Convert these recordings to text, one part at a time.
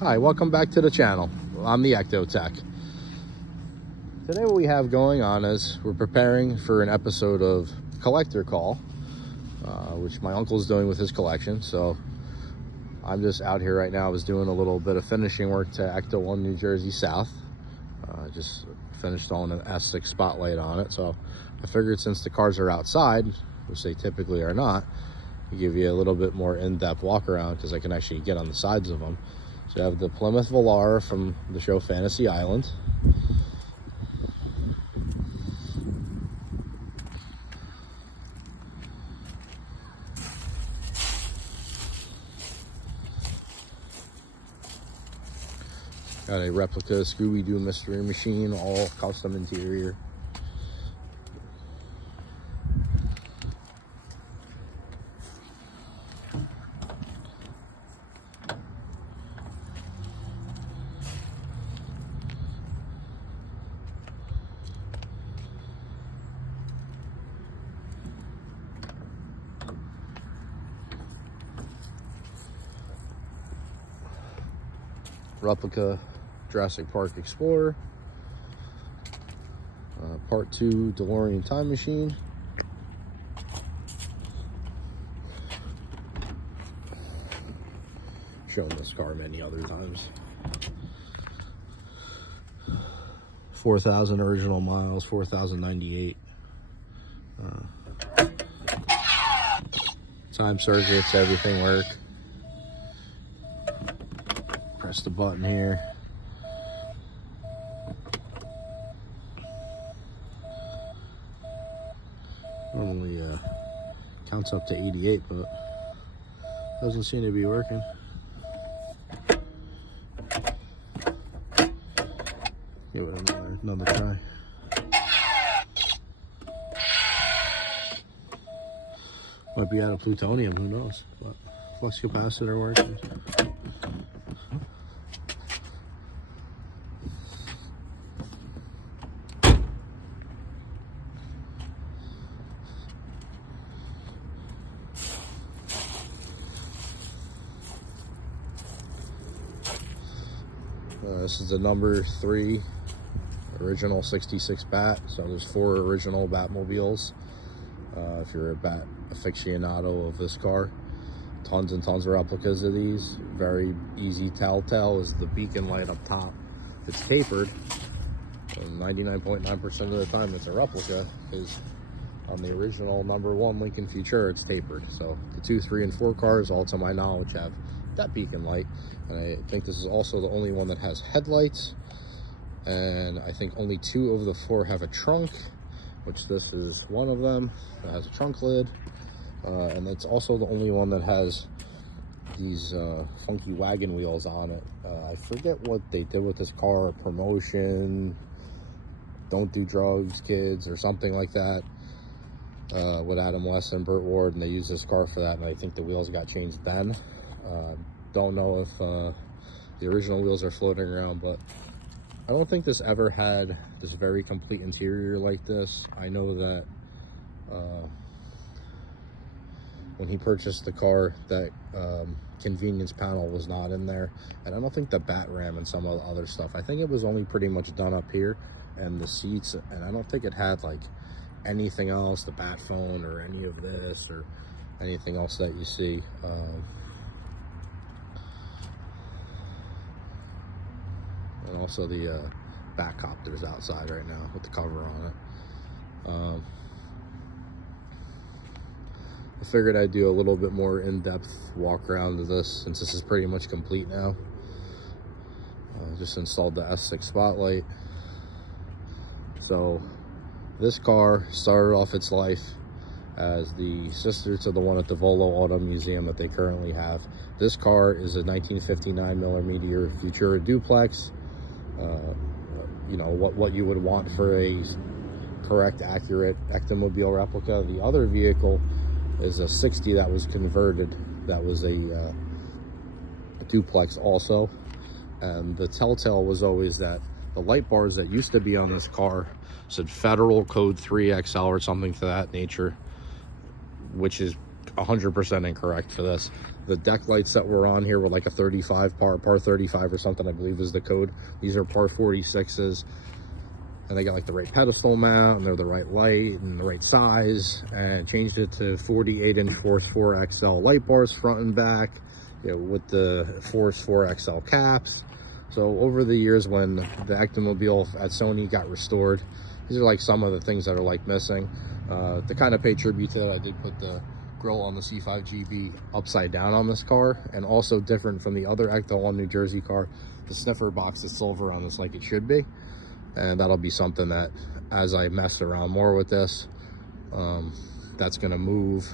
Hi, welcome back to the channel. I'm the Ecto Tech. Today what we have going on is we're preparing for an episode of Collector Call, which my uncle's doing with his collection. So I'm just out here right now. I was doing a little bit of finishing work to Ecto 1 New Jersey South. Just finished on an S6 spotlight on it. So I figured since the cars are outside, which they typically are not, I give you a little bit more in-depth walk around because I can actually get on the sides of them. So I have the Plymouth Velar from the show Fantasy Island. Got a replica Scooby-Doo Mystery Machine, all custom interior. Replica Jurassic Park Explorer, Part 2 DeLorean Time Machine, shown this car many other times. 4,000 original miles, 4,098. Time circuits, everything work. Press the button here. Normally counts up to 88, but doesn't seem to be working. Give it another try. Might be out of plutonium, who knows? But flux capacitor working. This is the number 3 original 66 Bat. So there's 4 original Batmobiles. If you're a Bat aficionado of this car, tons and tons of replicas of these. Very easy telltale is the beacon light up top. It's tapered. 99.9% of the time it's a replica, because on the original number 1 Lincoln Futura it's tapered. So the 2, 3, and 4 cars, all to my knowledge, have that beacon light, and I think this is also the only one that has headlights, and I think only 2 of the 4 have a trunk, which this is one of them that has a trunk lid, and it's also the only one that has these funky wagon wheels on it. I forget what they did with this car, promotion, don't do drugs kids or something like that, with Adam West and Burt Ward, and they used this car for that, and I think the wheels got changed then. Don't know if the original wheels are floating around, but I don't think this ever had this very complete interior like this. I know that when he purchased the car, that convenience panel was not in there, and I don't think the bat ram and some of the other stuff. I think it was only pretty much done up here, and the seats, and I don't think it had like anything else, the bat phone or any of this or anything else that you see. And also the back copter's outside right now with the cover on it. I figured I'd do a little bit more in-depth walk around of this since this is pretty much complete now. Just installed the S6 spotlight. So this car started off its life as the sister to the one at the Volo Auto Museum that they currently have. This car is a 1959mm Futura duplex. You know, what you would want for a correct, accurate Ectomobile replica. The other vehicle is a 60 that was converted. That was a duplex also. And the telltale was always that the light bars that used to be on this car said Federal Code 3XL or something to that nature, which is 100% incorrect for this. The deck lights that were on here were like a 35 par 35 or something, I believe is the code. These are par 46s, and they got like the right pedestal mount, and they're the right light and the right size, and changed it to 48-inch Force 4 XL light bars front and back, you know, with the Force 4 XL caps. So over the years, when the Ectomobile at Sony got restored, these are like some of the things that are like missing. To kind of pay tribute to it, I did put the grill on the C5GB upside down on this car, and also different from the other Ecto-1 New Jersey car, the sniffer box is silver on this like it should be. And that'll be something that, as I mess around more with this, that's going to move,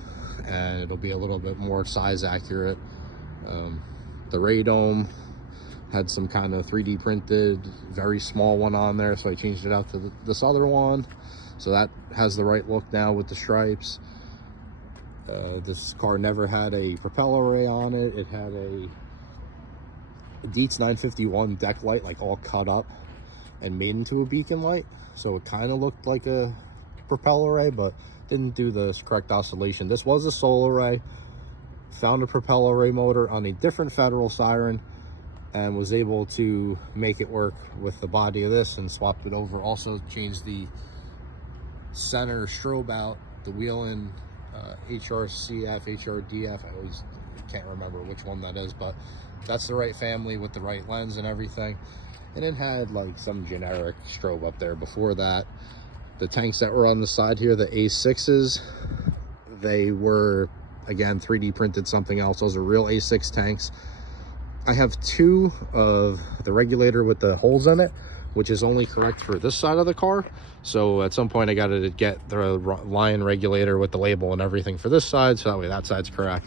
and it'll be a little bit more size accurate. The radome had some kind of 3D printed, very small one on there, so I changed it out to this other one. So that has the right look now with the stripes. This car never had a propeller array on it. It had a Dietz 951 deck light, like all cut up and made into a beacon light, so it kind of looked like a propeller array, but didn't do the correct oscillation. This was a solar array. Found a propeller array motor on a different Federal siren and was able to make it work with the body of this and swapped it over. Also changed the center strobe out, the wheel-in HRCF, HRDF, I always can't remember which one that is, but that's the right family with the right lens and everything. And it had like some generic strobe up there before that. The tanks that were on the side here, the A6s, they were, again, 3D printed something else. Those are real A6 tanks. I have two of the regulator with the holes in it, which is only correct for this side of the car. So at some point I got to get the line regulator with the label and everything for this side, so that way that side's correct.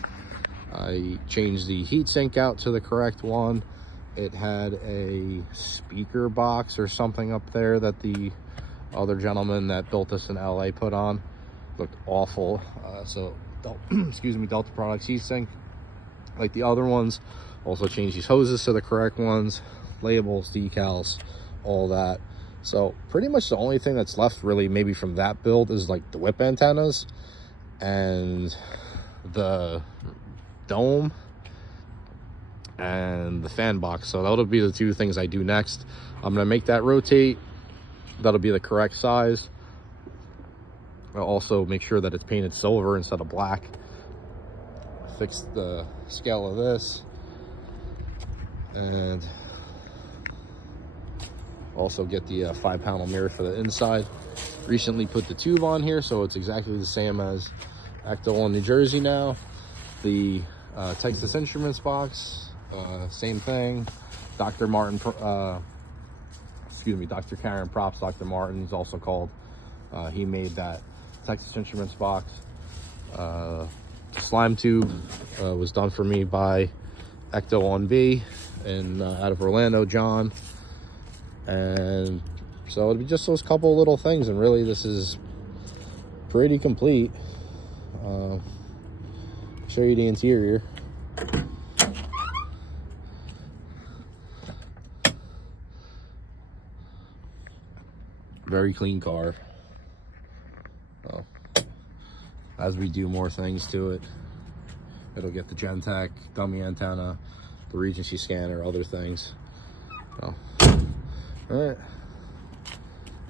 I changed the heat sink out to the correct one. It had a speaker box or something up there that the other gentleman that built this in LA put on. Looked awful. So excuse me, Delta Products heat sink like the other ones. Also changed these hoses to the correct ones, labels, decals, all that. So pretty much the only thing that's left really maybe from that build is like the whip antennas and the dome and the fan box. So that'll be the two things I do next. I'm gonna make that rotate. That'll be the correct size. I'll also make sure that it's painted silver instead of black. Fix the scale of this, and also get the 5-panel mirror for the inside. Recently put the tube on here, so it's exactly the same as Ecto-1 New Jersey now. The Texas Instruments box, same thing. Dr. Martin, excuse me, Dr. Karen Props, Dr. Martin is also called. He made that Texas Instruments box. The slime tube was done for me by Ecto-1B and out of Orlando, John. And so it'd be just those couple little things, and really this is pretty complete. Show you the interior. Very clean car. Well, as we do more things to it, it'll get the Gentech dummy antenna, the Regency scanner, other things. So, all right,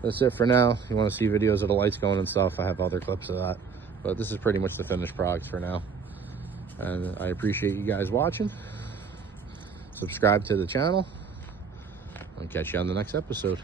that's it for now. You want to see videos of the lights going and stuff, I have other clips of that, but this is pretty much the finished product for now. And I appreciate you guys watching. Subscribe to the channel. I'll catch you on the next episode.